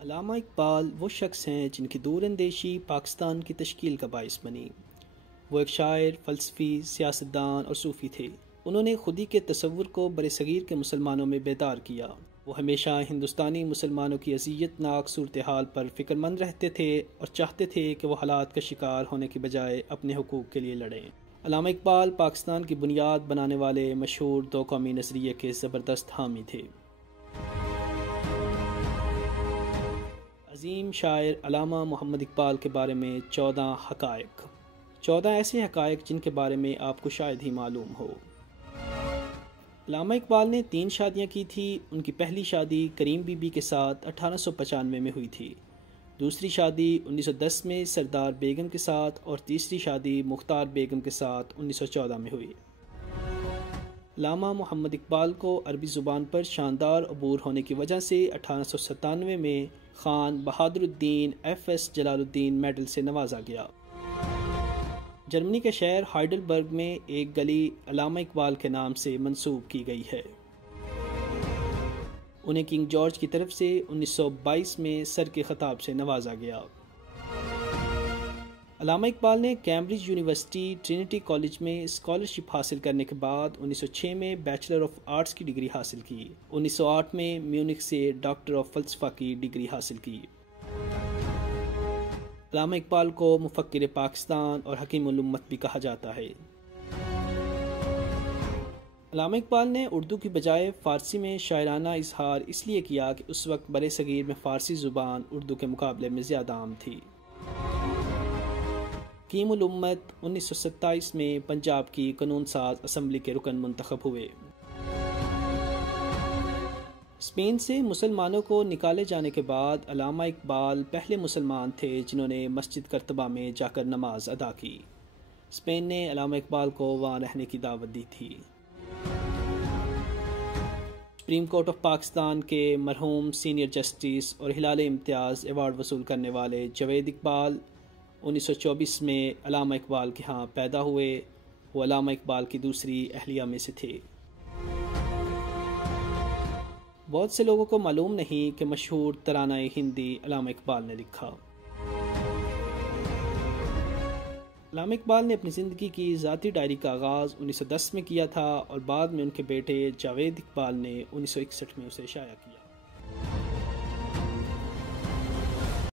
علامہ اقبال وہ شخص ہیں جن کی دور اندیشی پاکستان کی تشکیل کا باعث بنی۔ وہ ایک شاعر، فلسفی، سیاستدان اور صوفی تھے۔ انہوں نے خودی کے تصور کو برصغیر کے مسلمانوں میں بیدار کیا۔ وہ ہمیشہ ہندوستانی مسلمانوں کی اذیت ناک صورتحال پر فکر مند رہتے تھے اور چاہتے تھے کہ وہ حالات کا شکار ہونے کی بجائے اپنے حقوق کے لیے لڑیں۔ علامہ اقبال پاکستان کی بنیاد بنانے والے مشہور دو قومی نظریے کے زبردست حامی تھے۔ عظیم شاعر علامہ محمد اقبال کے بارے میں 14 حقائق۔ 14 ایسے حقائق جن کے بارے میں آپ کو شاید ہی معلوم ہو۔ علامہ اقبال نے 3 شادیاں کی تھی۔ ان کی پہلی شادی کریم بی بی کے ساتھ 1895 میں ہوئی تھی، دوسری شادی 1910 میں سردار بیگم کے ساتھ اور تیسری شادی مختار بیگم کے ساتھ 1914 میں ہوئی۔ علامہ محمد اقبال کو عربی زبان پر شاندار عبور ہونے کی وجہ سے 1897 میں خان بہادر الدین ایف ایس جلال الدین میڈل سے نوازا گیا۔ جرمنی کے شہر ہائیڈلبرگ میں ایک گلی علامہ اقبال کے نام سے منسوب کی گئی ہے۔ انہیں کنگ جارج کی طرف سے 1922 میں سر کے خطاب سے نوازا گیا۔ علامہ اقبال نے کیمبرج یونیورسٹی ٹرینٹی کالج میں اسکالرشپ حاصل کرنے کے بعد 1906 میں بیچلر آف آرٹس کی ڈگری حاصل کی۔ 1908 میں میونخ سے ڈاکٹر آف فلسفہ کی ڈگری حاصل کی۔ علامہ اقبال کو مفکر پاکستان اور حکیم الامت بھی کہا جاتا ہے۔ علامہ اقبال نے اردو کی بجائے فارسی میں شاعرانہ اظہار اس لیے کیا کہ اس وقت برصغیر میں فارسی زبان اردو کے مقابلے میں زیادہ عام تھی۔ حکیم الامت 1927 میں پنجاب کی قانون ساز اسمبلی کے رکن منتخب ہوئے۔ اسپین سے مسلمانوں کو نکالے جانے کے بعد علامہ اقبال پہلے مسلمان تھے جنہوں نے مسجد کرتبہ میں جا کر نماز ادا کی۔ اسپین نے علامہ اقبال کو وہاں رہنے کی دعوت دی تھی۔ سپریم کورٹ آف پاکستان کے مرحوم سینئر جسٹس اور ہلال امتیاز ایوارڈ وصول کرنے والے جاوید اقبال 1924 میں علامہ اقبال کے ہاں پیدا ہوئے۔ وہ علامہ اقبال کی دوسری اہلیہ میں سے تھے۔ بہت سے لوگوں کو معلوم نہیں کہ مشہور ترانہ ہندی علامہ اقبال نے لکھا۔ علامہ اقبال نے اپنی زندگی کی ذاتی ڈائری کا آغاز 1910 میں کیا تھا اور بعد میں ان کے بیٹے جاوید اقبال نے 1961 میں اسے شائع کیا۔